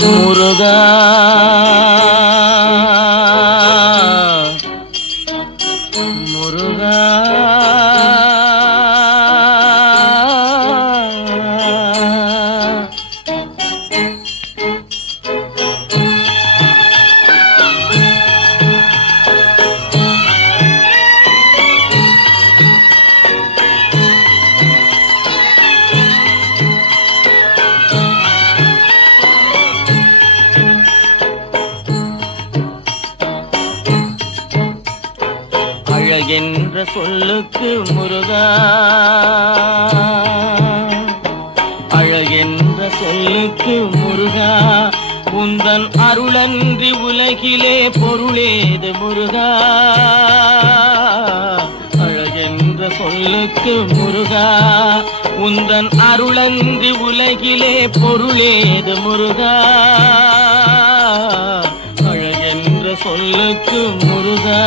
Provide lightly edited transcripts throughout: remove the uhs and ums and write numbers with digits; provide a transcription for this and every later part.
முருகா முருகா அழகென்ற சொல்லுக்கு முருகா, அழகென்ற சொல்லுக்கு முருகா, உந்தன் அருளன்றி உலகிலே பொருளேது முருகா. அழகென்ற சொல்லுக்கு முருகா, உந்தன் அருளன்றி உலகிலே பொருளேது முருகா. அழகென்ற சொல்லுக்கு முருகா.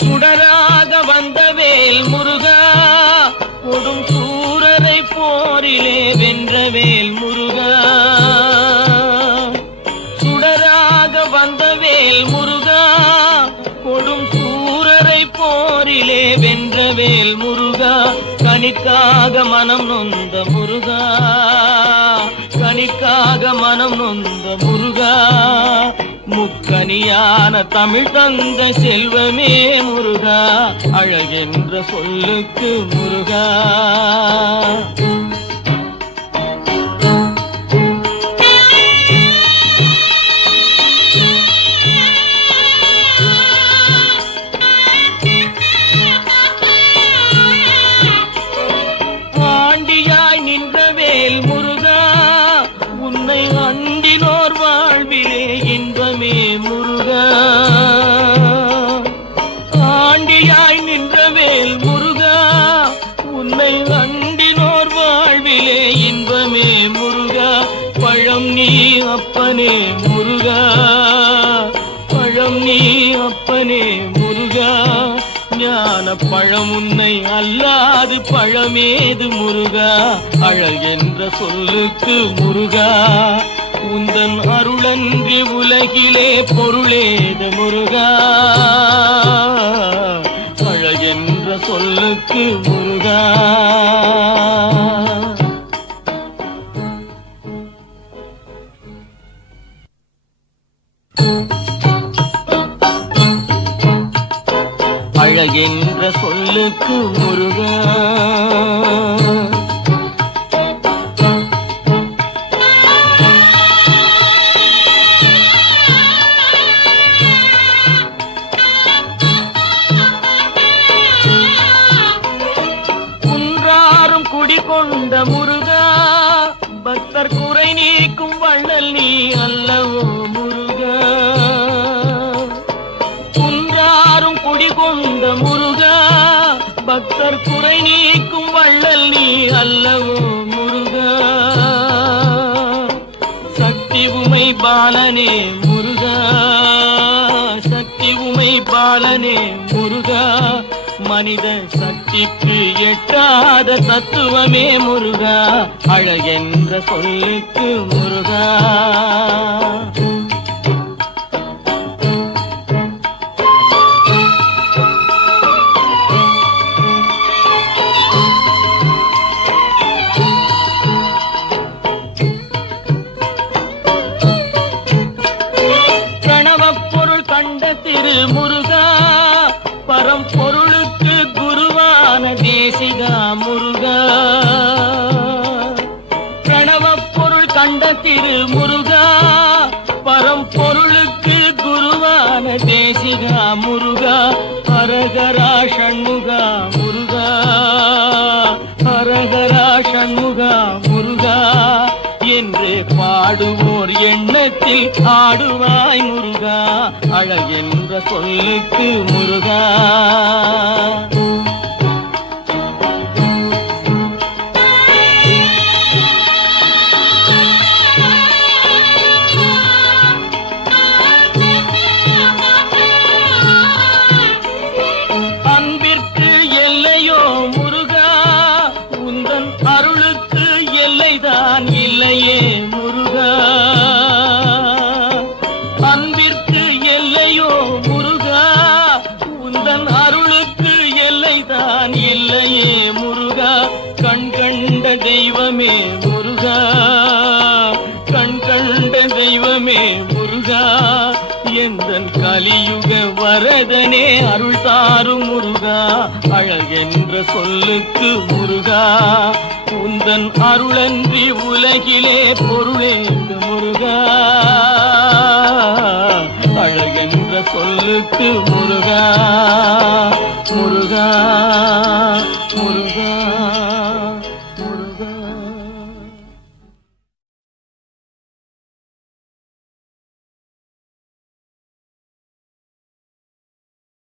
சுடராக வந்தவேல் முருகா, கொடும் சூரரை போரிலே வென்றவேல் முருகா. சுடராக வந்தவேல் முருகா, கொடும் சூரரை போரிலே வென்றவேல் முருகா. கனிக்காக மனம் நொந்த முருகா, கனிக்காக மனம் நொந்த முருகா. முக்கனியான தமிழ் தந்த செல்வமே முருகா, அழகென்ற சொல்லுக்கு முருகா. ஆண்டியாய் நின்றவேல் முருகா, உன்னை அண்டினோர் வாழ்விலே இன்பமே முருகா. ஆண்டியாய் நின்றவேல் முருகா, உன்னை அண்டினோர் வாழ்விலே இன்பமே முருகா. பழம் நீ அப்பனே முருகா, பழம் நீ அப்பனே முருகா. ஞான பழம் உன்னை அல்லாது பழமேது முருகா. அழகென்ற சொல்லுக்கு முருகா, உந்தன் அருளன்றி உலகிலே பொருளேது முருகா. அழகென்ற சொல்லுக்கு முருகா. அழகென்ற சொல்லுக்கு முருகா. குன்றாரும் குடிகொண்ட முருகா, பக்தர் குறை நீக்கும் வள்ளல் நீ அல்லவோ முருகா. குன்றாரும் குடிகொண்ட முருகா, பக்தர் குறை நீக்கும் வள்ளல் நீ அல்லவோ முருகா. சக்தி உமை பாலனே முருகா, சக்தி உமை பாலனே முருகா. மனித சக்திக்கு எட்டாத தத்துவமே முருகா. அழகென்ற சொல்லுக்கு முருகா. திரு முருகா, பரம்பொருளுக்கு குருவான தேசிகா முருகா. பிரணவப் பொருள் கண்ட திரு முருகா, பரம்பொருளுக்கு குருவான தேசிகா முருகா. ஹரஹரா ஷண்முகா முருகா, ஹரஹரா ஷண்முகா முருகா என்று பாடுவோர் எண்ணத்தில் ஆடுவாய் முருகா. அழகென்ற சொல்லுக்கு முருகா. அருள் தாரும் முருகா அழகென்ற சொல்லுக்கு முருகா உந்தன் அருளன்றி உலகிலே பொருளேது முருகா அழகென்ற சொல்லுக்கு முருகா